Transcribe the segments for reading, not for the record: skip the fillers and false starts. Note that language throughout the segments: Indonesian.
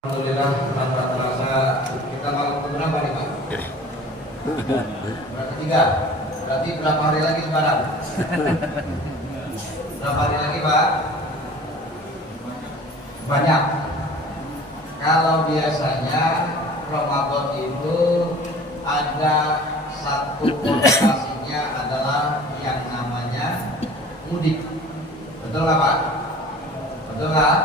Alhamdulillah tanpa terasa kita malam keberapa nih Pak? Berarti 3. Berarti berapa hari lagi lebaran? Berapa hari lagi Pak? Banyak. Kalau biasanya Ramadan itu ada satu konotasinya adalah yang namanya mudik. Betul nggak Pak? Betul nggak?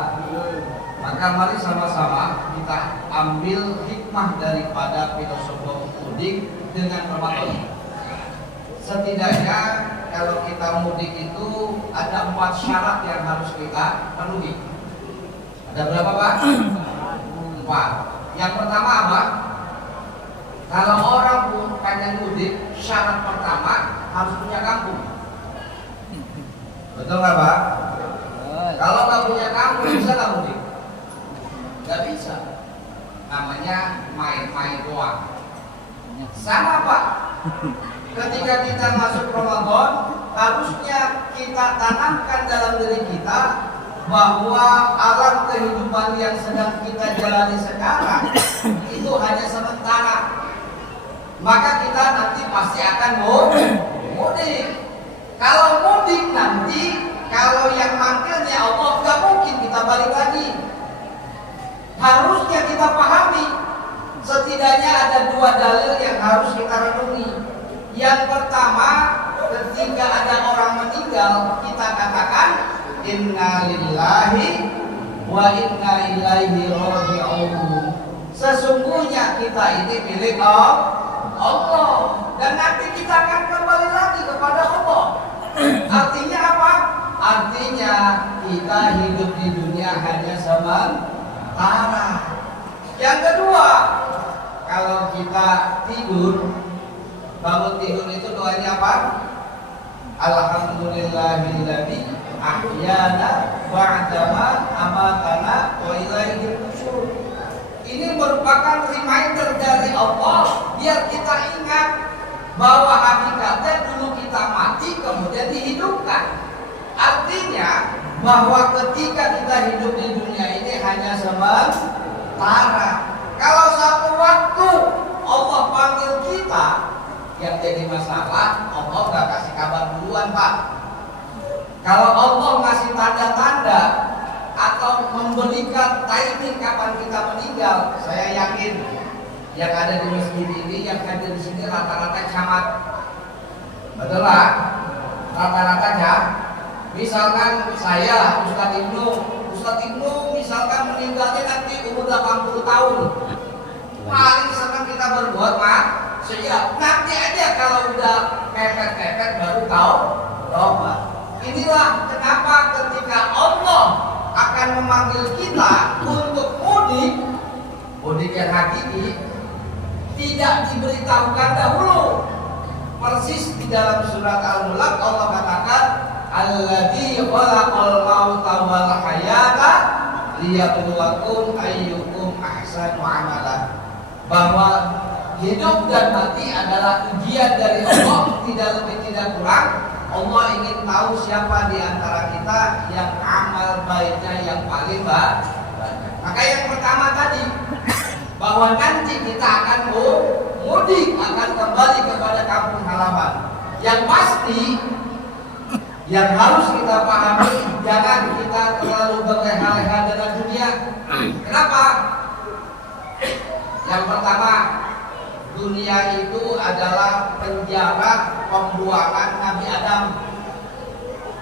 Maka mari sama-sama kita ambil hikmah daripada filosofi mudik dengan Ramadan. Setidaknya kalau kita mudik itu ada 4 syarat yang harus kita penuhi. Ada berapa Pak? 4. Yang pertama apa? Kalau orang pengen mudik, syarat pertama harus punya kampung. Betul nggak Pak? Kalau nggak punya kampung bisa nggak mudik? Gak bisa, namanya main-main doang. Sama Pak, ketika kita masuk Ramadan, harusnya kita tanamkan dalam diri kita bahwa alam kehidupan yang sedang kita jalani sekarang itu hanya sementara. Maka kita nanti pasti akan mudik. Kalau mudik nanti, kalau yang manggilnya Allah, gak mungkin kita balik lagi. Harusnya kita pahami, setidaknya ada 2 dalil yang harus kita renungi. Yang pertama, ketika ada orang meninggal, kita katakan inna lillahi wa inna ilaihi raji'un. Sesungguhnya kita ini milik Allah, dan nanti kita akan kembali lagi kepada Allah. Artinya apa? Artinya kita hidup di dunia hanya sementara. Yang kedua, kalau kita tidur, bangun tidur itu doanya apa? Alhamdulillahilladzi ahyana ba'dama amatana wa ilaihi nusyur. Ini merupakan reminder dari Allah biar kita ingat bahwa hakikatnya dulu kita mati kemudian dihidupkan. Artinya bahwa ketika kita hidup di dunia ini hanya sementara. Kalau satu waktu Allah panggil kita, yang jadi masalah Allah nggak kasih kabar duluan Pak. Kalau Allah ngasih tanda-tanda atau memberikan timing kapan kita meninggal, saya yakin yang ada di masjid ini, yang ada di sini rata-rata camat. Betul lah, rata-rata camat. Misalkan saya Ustadz Ibnu misalkan meninggalnya nanti umur 80 tahun. Paling senang kita berbuat siap. Nanti aja kalau udah mepet-mepet baru tahu tobat. Inilah kenapa ketika Allah akan memanggil kita untuk mudik yang hakiki, tidak diberitahukan dahulu. Persis di dalam surat Al-Mulk Allah katakan alladzi khalaqal mauta wal hayata liyabluwakum ayyukum ahsanu amala. Bahwa hidup dan mati adalah ujian dari Allah, tidak lebih tidak kurang. Allah ingin tahu siapa di antara kita yang amal baiknya yang paling banyak. Maka yang pertama tadi, bahwa nanti kita akan mudik, akan kembali kepada kampung halaman. Yang pasti yang harus kita pahami, jangan kita terlalu berleha-leha dengan dunia. Kenapa? Yang pertama, dunia itu adalah penjara pembuangan Nabi Adam.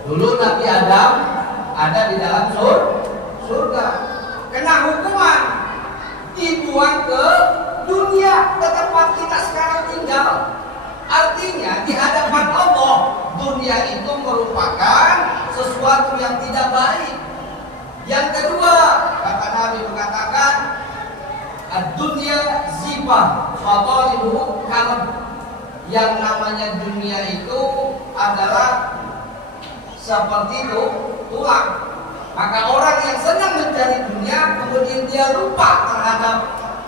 Dulu Nabi Adam ada di dalam surga, kena hukuman, dibuang ke dunia, ke tempat kita sekarang tinggal. Artinya di hadapan Allah, dunia itu merupakan sesuatu yang tidak baik. Yang kedua, kata Nabi mengatakan ad-dunya zibah wa talibuhu kalb. Yang namanya dunia itu adalah seperti itu tulang. Maka orang yang senang mencari dunia kemudian dia lupa terhadap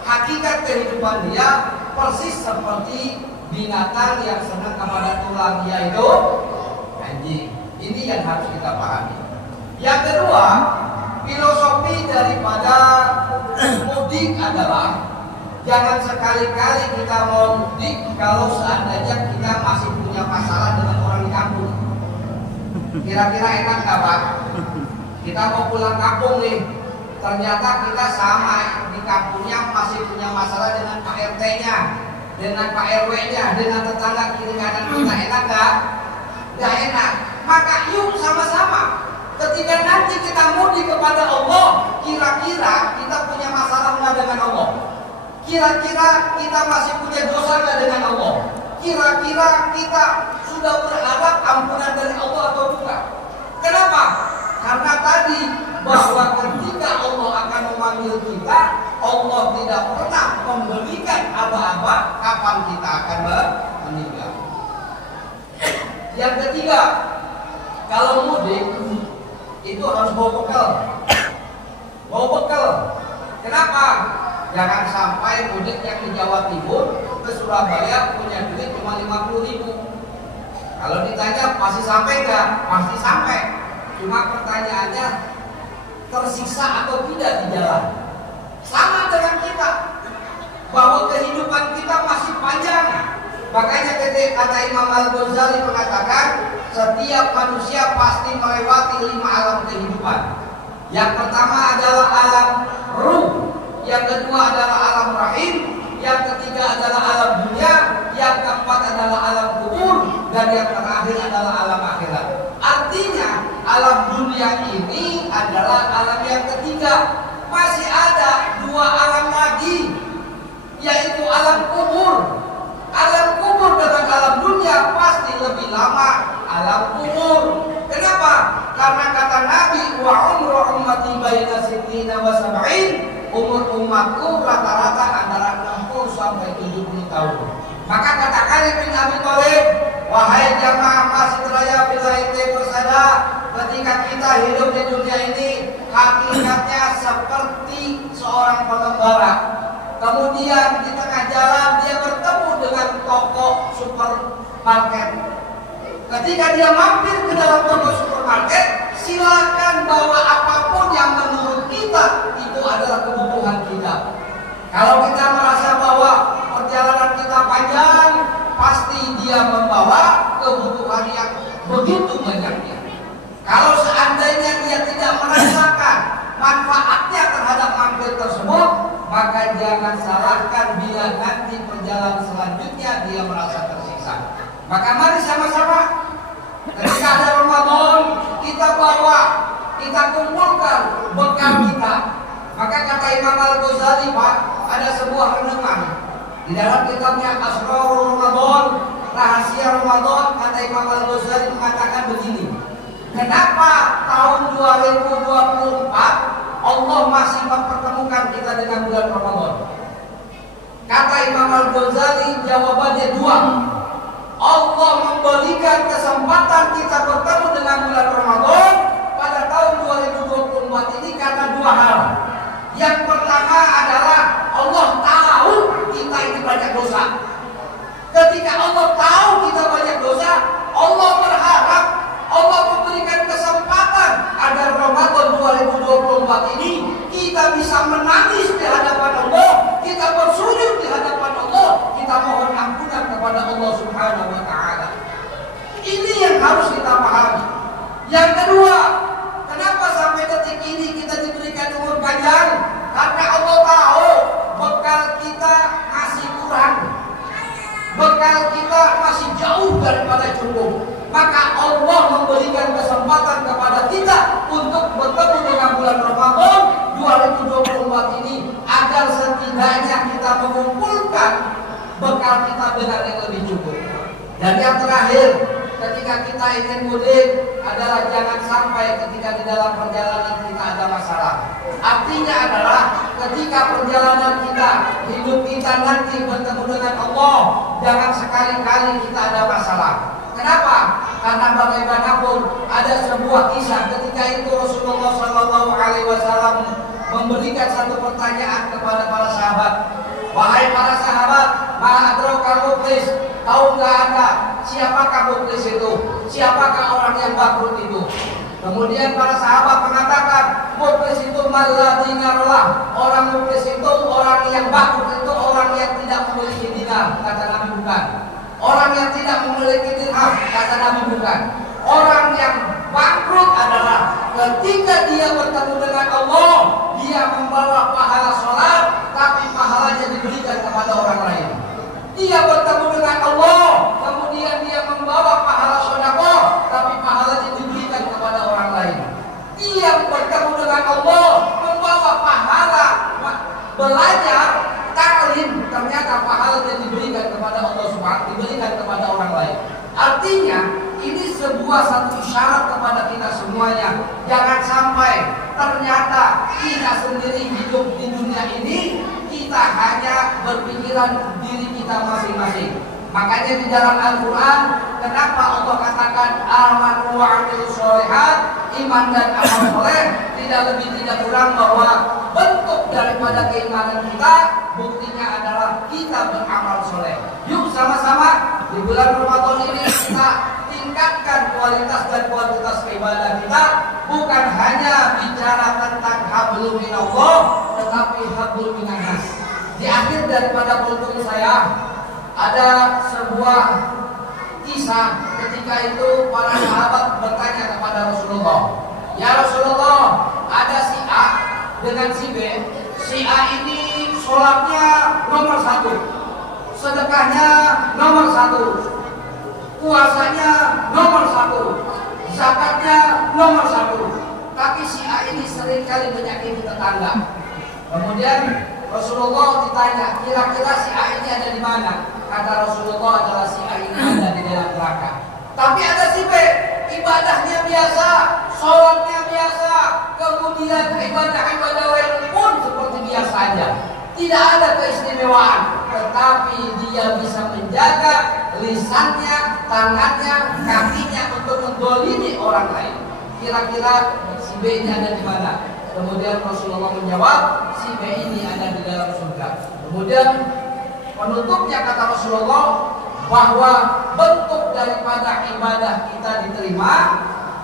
hakikat kehidupan dia, persis seperti binatang yang senang kepada tulang, yaitu anjing. Ini yang harus kita pahami. Yang kedua, filosofi daripada adalah jangan sekali-kali kita mau mudik kalau seandainya kita masih punya masalah dengan orang di kampung. Kira-kira enak nggak Pak? Kita mau pulang kampung nih, ternyata kita sama di kampungnya masih punya masalah dengan Pak RT-nya, dengan Pak RW-nya, dengan tetangga kiri kanan kita. Enak nggak? Nggak enak. Maka yuk sama-sama. Ketika nanti kita mudik kepada Allah, kira-kira kita punya masalah nggak dengan Allah? Kira-kira kita masih punya dosa nggak dengan Allah? Kira-kira kita sudah berharap ampunan dari Allah atau bukan? Kenapa? Karena tadi bahwa ketika Allah akan memanggil kita, Allah tidak pernah memberikan aba-aba kapan kita akan meninggal. Yang ketiga, kalau mudik itu harus bawa bekal. Bawa bekal. Kenapa? Jangan sampai mudik yang di Jawa Timur ke Surabaya punya duit cuma 50.000. Kalau ditanya pasti sampai nggak? Pasti sampai. Cuma pertanyaannya tersiksa atau tidak di jalan. Sama dengan kita, bahwa kehidupan kita masih panjang. Makanya kata Imam Al-Ghazali mengatakan setiap manusia pasti melewati 5 alam kehidupan. Yang pertama adalah alam ruh, yang kedua adalah alam rahim, yang ketiga adalah alam dunia, yang keempat adalah alam kubur, dan yang terakhir adalah alam akhirat. Artinya alam dunia ini adalah alam yang ketiga. Masih ada 2 alam lagi, yaitu alam kubur. Alam kubur dengan alam dunia pasti lebih lama alam kubur. Kenapa? Karena kata Nabi, wa umru ummati baina sittina wa sab'in, umur umatku rata-rata antara 60 sampai 70 tahun. Maka kata Ali bin Abi Thalib, wahai jamaah masjid raya Bilaite bersada, ketika kita hidup di dunia ini hakikatnya seperti seorang pengembara. Kemudian di tengah jalan dia bertemu dengan toko supermarket. Ketika dia mampir ke dalam toko supermarket, silakan bawa apapun yang menurut kita itu adalah kebutuhan kita. Kalau kita merasa bahwa perjalanan kita panjang, pasti dia membawa kebutuhan yang begitu banyaknya. Kalau seandainya dia tidak merasakan manfaatnya terhadap mampir tersebut, maka jangan salahkan bila nanti perjalanan selanjutnya dia merasa tersiksa. Maka mari sama-sama ketika ada Ramadan, kita bawa, kita kumpulkan bekal kita. Maka kata Imam Al-Ghazali, Pak, ada sebuah renungan di dalam kitabnya Asrarul Ramadan, rahasia Ramadan. Kata Imam Al-Ghazali mengatakan begini, kenapa tahun 2024 Allah masih mempertemukan kita dengan bulan Ramadan? Kata Imam Al-Ghazali, jawabannya 2. Allah memberikan kesempatan kita bertemu dengan bulan Ramadan pada tahun 2024 ini karena 2 hal. Yang pertama adalah Allah tahu kita ini banyak dosa. Ketika Allah tahu kita banyak dosa, Allah berharap, Allah memberikan kesempatan agar Ramadan 2024 ini kita bisa menangis di hadapan Allah, kita bersujud di hadapan Allah, kita mohon ampunan kepada Allah Subhanahu wa taala. Ini yang harus kita pahami. Yang kedua, kenapa sampai detik ini kita diberikan umur panjang? Karena Allah tahu bekal kita masih kurang. Bekal kita masih jauh daripada cukup. Maka Allah memberikan kesempatan kepada kita untuk bertemu dengan bulan Ramadan 2024 ini agar setidaknya kita mengumpulkan bekal kita dengan yang lebih cukup. Dan yang terakhir, ketika kita ingin mudik adalah jangan sampai ketika di dalam perjalanan kita ada masalah. Artinya adalah ketika perjalanan kita, hidup kita nanti bertemu dengan Allah, jangan sekali-kali kita ada masalah. Kenapa? Karena bagaimanapun ada sebuah kisah ketika itu Rasulullah SAW memberikan satu pertanyaan kepada para sahabat. Wahai para sahabat, ma'adrokal muflis, tahu nggak Anda siapakah muflis itu? Siapakah orang yang bangkrut itu? Kemudian para sahabat mengatakan, muflis itu man la dinarlah. Orang muflis itu orang belajar, taklim, ternyata pahalanya diberikan kepada Allah Subhanahu, diberikan kepada orang lain. Artinya ini sebuah satu isyarat kepada kita semuanya. Jangan sampai ternyata kita sendiri hidup di dunia ini, kita hanya berpikiran diri kita masing-masing. Makanya di dalam Al-Quran, kenapa Allah katakan amanu wa amilus sholihat, iman dan amal soleh, tidak lebih tidak kurang bahwa bentuk daripada keimanan kita, buktinya adalah kita beramal soleh. Yuk sama-sama di bulan Ramadan ini kita tingkatkan kualitas dan kuantitas ibadah kita, bukan hanya bicara tentang hablum minallah, tetapi hablum minannas. Di akhir daripada kultum saya ada sebuah kisah ketika itu para sahabat bertanya kepada Rasulullah, ya Rasulullah, ada si A dengan si B. Si A ini sholatnya nomor 1, sedekahnya nomor 1, puasanya nomor 1, zakatnya nomor 1. Tapi si A ini seringkali menyakiti tetangga. Kemudian Rasulullah ditanya, kira-kira si A ini ada di mana? Kata Rasulullah adalah si A ini ada di dalam neraka. Tapi ada si B, ibadahnya biasa, sholatnya biasa, kemudian ibadah-ibadah lain pun seperti biasa saja. Tidak ada keistimewaan, tetapi dia bisa menjaga lisannya, tangannya, kakinya untuk mendolimi orang lain. Kira-kira si B ini ada di mana? Kemudian Rasulullah menjawab, si B ini ada di dalam surga. Kemudian penutupnya kata Rasulullah bahwa bentuk daripada ibadah kita diterima,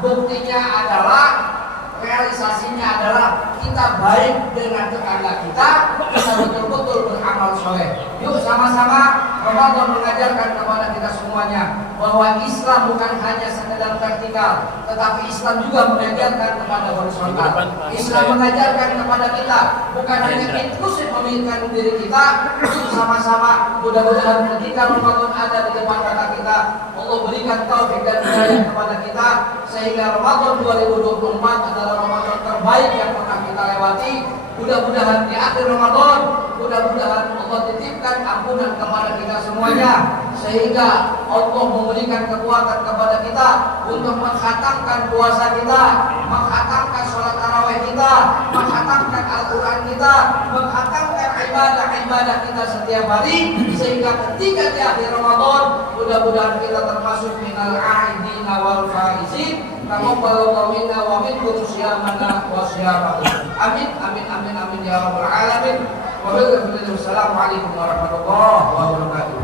buktinya adalah, realisasinya adalah kita baik dengan tetangga kita betul-betul beramal soleh. Yuk sama-sama Ramadan mengajarkan kepada kita semuanya bahwa Islam bukan hanya sekedar vertikal, tetapi Islam juga mengajarkan kepada horizontal. Islam mengajarkan kepada kita bukan hanya inklusif memikirkan diri kita. Yuk sama-sama mudah-mudahan ketika Ramadan ada di depan mata kita, Allah berikan taufik dan hidayah kepada kita sehingga Ramadan 2024 adalah Ramadan terbaik yang pernah kita lewati. Mudah-mudahan di akhir Ramadan, mudah-mudahan Allah titipkan ampunan kepada kita semuanya, sehingga Allah memberikan kekuatan kepada kita untuk mengkhatamkan puasa kita, mengkhatamkan sholat tarawih kita, mengkhatamkan Al-Quran kita, mengkhatamkan ibadah-ibadah kita setiap hari, sehingga ketika di akhir Ramadan mudah-mudahan kita termasuk minal a'idina wal faizin. Taqabbalallahu minna wa minkum siyamana wa siyamakum. Amin amin amin amin ya rabbal alamin. Wassalamualaikum warahmatullahi wabarakatuh.